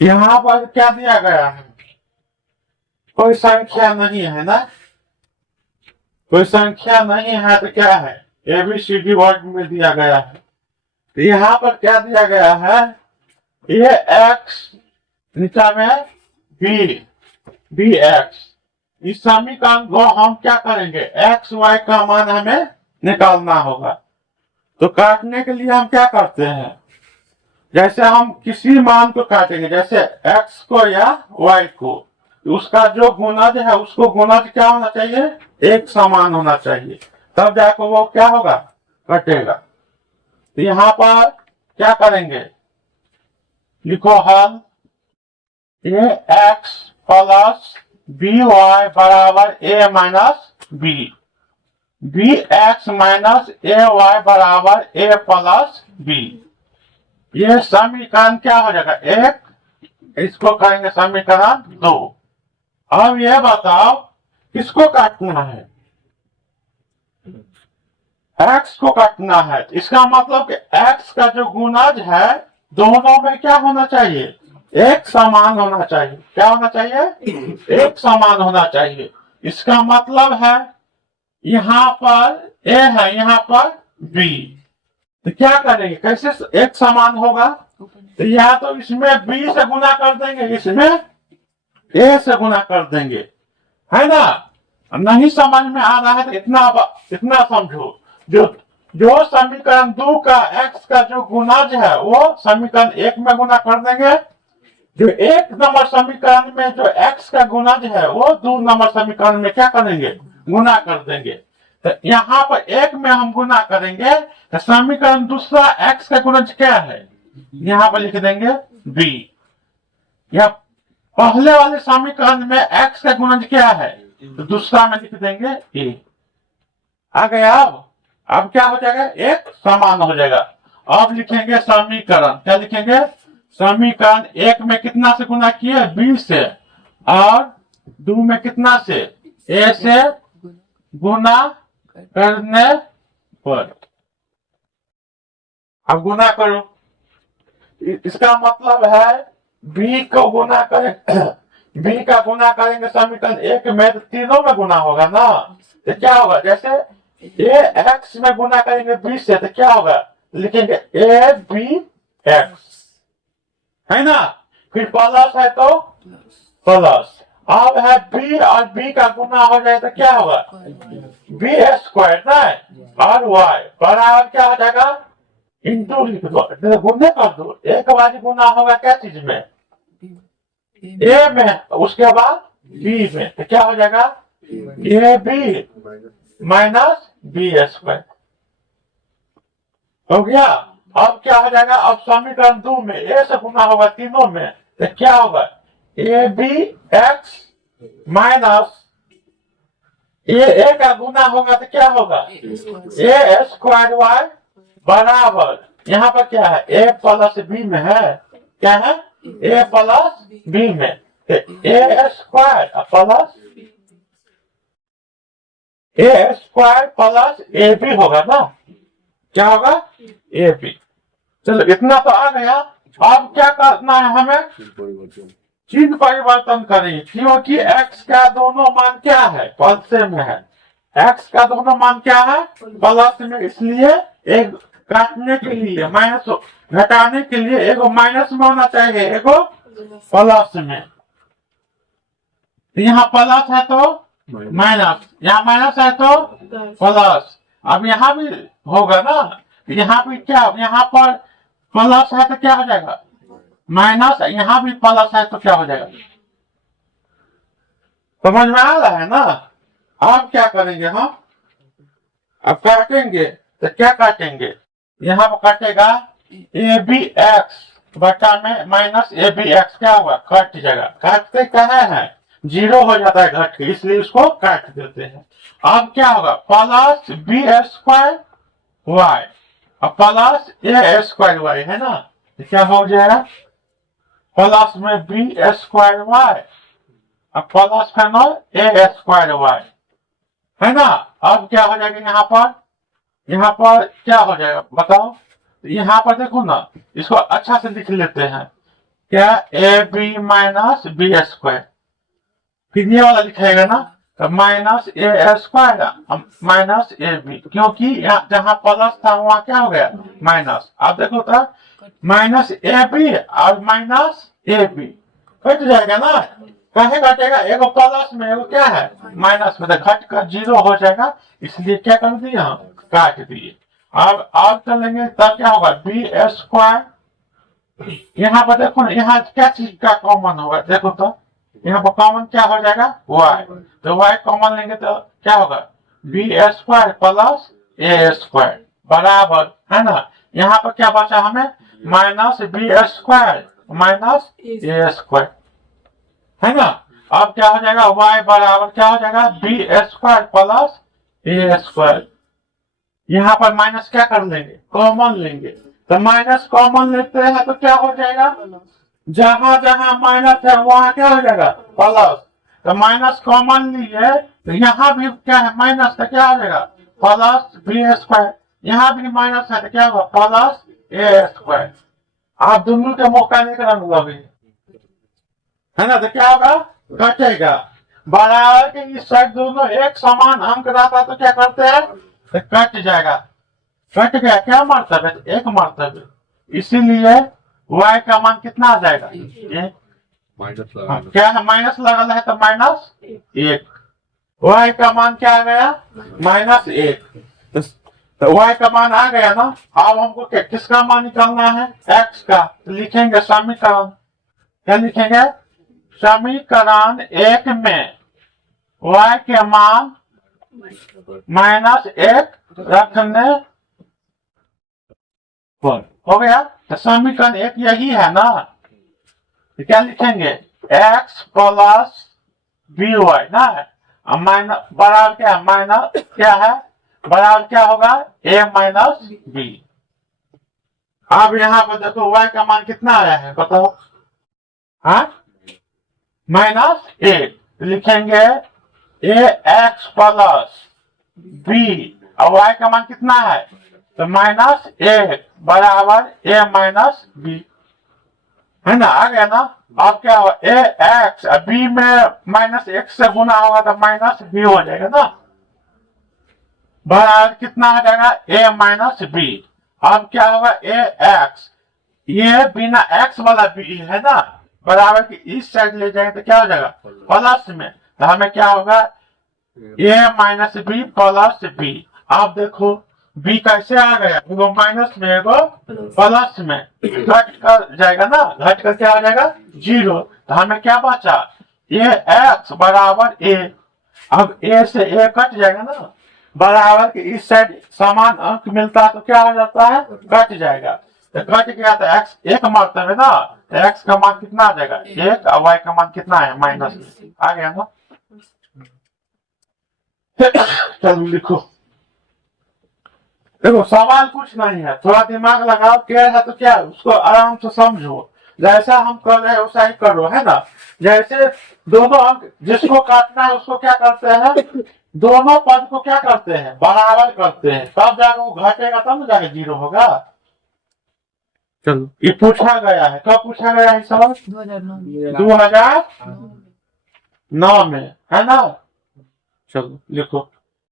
यहाँ पर क्या दिया गया है? कोई संख्या नहीं है ना, कोई संख्या नहीं है तो क्या है? ABCD वर्ड में दिया गया है। तो यहाँ पर क्या दिया गया है? ये x नीचा में b x। इस समीकरण को हम क्या करेंगे? x y का मान हमें निकालना होगा। तो काटने के लिए हम क्या करते हैं? जैसे हम किसी मान को काटेंगे, जैसे x को या y को, उसका जो गुणज है उसको गुणज क्या होना चाहिए? एक समान होना चाहिए, तब जाकर वो क्या होगा? कटेगा। तो यहाँ पर क्या करेंगे? लिखो हल। ये x प्लस बी वाई बराबर a minus b, b x minus a y बराबर a प्लस बी। ये समीकरण क्या हो जाएगा? एक। इसको करेंगे समीकरण 2। अब ये बताओ किसको काटना है? x को काटना है। इसका मतलब कि x का जो गुणज है दोनों में क्या होना चाहिए? एक समान होना चाहिए। क्या होना चाहिए? एक समान होना चाहिए। इसका मतलब है यहाँ पर a है, यहाँ पर b। तो क्या करेंगे? कैसे एक समान होगा? तो या तो इसमें b से गुना कर देंगे, इसमें a से गुना कर देंगे, है ना? नहीं समझ में आ रहा है तो इतना समझो, जो समीकरण 2 का x का जो गुणज है वो समीकरण 1 में गुना कर देंगे। जो 1 नंबर समीकरण में जो x का गुणज है वो 2 नंबर समीकरण में क्या करेंगे? गुना कर देंगे। तो यहाँ पर 1 में हम गुना करेंगे तो समीकरण दूसरा x का गुणज क्या है? यहाँ पर लिख देंगे b। या पहले वाले समीकरण में x का गुणज क्या है? तो दूसरा में लिख देंगे a। आ गया। अब क्या हो जाएगा? एक समान हो जाएगा। अब लिखेंगे समीकरण। क्या लिखेंगे? समीकरण 1 में कितना से गुना किए? b से, और 2 में कितना से? a से गुना करने पर। अब गुना करो। इसका मतलब है b को गुना करें b का गुना करेंगे समीकरण 1 में तो तीनों में गुना होगा ना। तो क्या होगा? जैसे a x में गुना करेंगे b से तो क्या होगा? लिखेंगे a b x, है ना? फिर प्लस है तो प्लस। अब है b और b का गुना हो जाए तो क्या होगा? b स्क्वायर ना, और y बराबर क्या हो जाएगा? इंटू लिख दो, गुने कर दो। एक बार गुना होगा क्या चीज में? a में, उसके बाद b में। तो क्या हो जाएगा? a b minus b square हो गया। अब क्या हो जाएगा? अब समीकरण 2 में a से गुना होगा तीनों में तो क्या होगा? ए बी एक्स माइनस ए का गुना होगा तो क्या होगा? ए स्क्वायर वाई बराबर, यहाँ पर क्या है? ए प्लस बी में है। क्या है? ए प्लस बी में। A square plus a square plus a b होगा ना। क्या होगा? A b. चलो इतना तो आ गया। अब क्या करना है हमें? चिन्ह परिवर्तन करें, क्योंकि x का दोनों मान क्या है? प्लस में है। x का दोनों मान क्या है? प्लस में। इसलिए एक काटने के लिए, माइनस घटाने के लिए एगो माइनस में होना चाहिए, एगो प्लस में। यहाँ प्लस है तो माइनस, यहाँ माइनस है तो प्लस। अब यहाँ भी होगा ना। यहाँ भी क्या? यहाँ पर प्लस है तो क्या हो जाएगा? माइनस। यहाँ भी प्लस है तो क्या हो जाएगा? समझ में आ रहा है ना? अब क्या करेंगे हम? अब काटेंगे तो क्या काटेंगे? यहाँ पर काटेगा ए बी एक्स बटा में माइनस ए बी एक्स। क्या होगा? कट जाएगा। काटते कहे हैं? 0 हो जाता है घट के, इसलिए उसको काट देते हैं। अब क्या होगा? प्लस बी स्क्वायर वाई और प्लस ए स्क्वायर वाई, है ना? तो क्या हो जाएगा? प्लस में बी स्क्वायर वाई और प्लस में ए स्क्वायर वाई, है ना? अब क्या हो जाएगा यहाँ पर? यहाँ पर क्या हो जाएगा बताओ? यहाँ पर देखो ना, इसको अच्छा से लिख लेते हैं। क्या a b minus b square, फिर ये वाला लिखाएगा ना, तो minus a square minus a b, क्योंकि यहाँ जहां प्लस था वहां क्या हो गया माइनस। अब देखो तो माइनस ए बी और माइनस ए बी कट जाएगा ना, कहे घटेगा, एगो प्लस में एगो क्या है माइनस में, तो घट कर 0 हो जाएगा, इसलिए क्या कर दिए हम काट दिए। अब कर लेंगे तब क्या होगा बी स्क्वायर, यहाँ पर देखो ना, यहाँ क्या चीज का कॉमन होगा, देखो तो यहाँ पर कॉमन क्या हो जाएगा y, तो y कॉमन लेंगे तो क्या होगा B square plus a square बराबर है ना, यहाँ पर क्या बचा हमें minus b square minus a square है ना। अब क्या हो जाएगा y बराबर क्या हो जाएगा B square plus a square, यहाँ पर माइनस क्या कर लेंगे कॉमन लेंगे, तो माइनस कॉमन लेते हैं तो क्या हो जाएगा, जहां जहां माइनस है वहां क्या हो जाएगा प्लस, तो माइनस कॉमन लिए तो यहाँ भी क्या है माइनस, तो क्या हो जाएगा प्लस बी स्क्वायर, यहाँ भी माइनस है तो क्या होगा प्लस ए स्क्वायर। आप दोनों के मौका लेकर रंग लगे है ना, तो क्या होगा कटेगा, बराबर के इस साइड दोनों एक समान अंक रहता तो क्या करते हैं तो कट जाएगा, कट गया क्या मर्तब है एक मर्तब, इसीलिए y का मान कितना आ जाएगा एक, क्या है माइनस लगा है तो माइनस 1, y का मान क्या आ गया माइनस 1, तो y का मान आ गया ना। अब हमको किसका मान निकालना है x का, तो लिखेंगे समीकरण, क्या लिखेंगे समीकरण 1 में y के मान माइनस 1 रखने पर हो गया, तो समीकरण 1 यही है ना, तो क्या लिखेंगे x प्लस बी वाई ना, माइनस बराबर क्या है माइनस क्या है बराबर क्या होगा a माइनस बी। अब यहाँ पर देखो y का मान कितना आया है बताओ, हाँ माइनस 1, लिखेंगे a x प्लस बी और y का मान कितना है तो माइनस 1 बराबर a माइनस बी है ना, आ गया ना। अब क्या होगा ए एक्स बी में माइनस 1 से गुना होगा तो माइनस बी हो जाएगा ना, बराबर कितना हो जाएगा a माइनस बी। अब क्या होगा ए एक्स, ये बिना x वाला बी है ना, बराबर की इस साइड ले जाएंगे तो क्या हो जाएगा प्लस में, तो हमें क्या होगा a minus b plus b. आप देखो b कैसे आ गया, एगो माइनस में एगो प्लस में, घट कर जाएगा ना, घट कर क्या हो जाएगा 0, तो हमें क्या बचा ये x बराबर a, अब a से a कट जाएगा ना, बराबर के इस साइड समान अंक मिलता है तो क्या हो जाता है कट जाएगा, तो कट गया तो x एक मर्तबे ना, तो x का मान कितना आ जाएगा 1 और y का मान कितना है माइनस आ गया ना। चलो लिखो, देखो सवाल कुछ नहीं है, थोड़ा दिमाग लगाओ, क्या है तो क्या उसको आराम से समझो, जैसा हम कर रहे हैं वैसा ही करो है ना। जैसे दोनों अंक जिसको काटना है उसको क्या करते हैं, दोनों पद को क्या करते हैं बराबर करते हैं, तब जाकर वो घटेगा तब जाके 0 होगा। चलो ये पूछा गया है, कब पूछा गया है सवाल 2009 में है ना। चलो लिखो।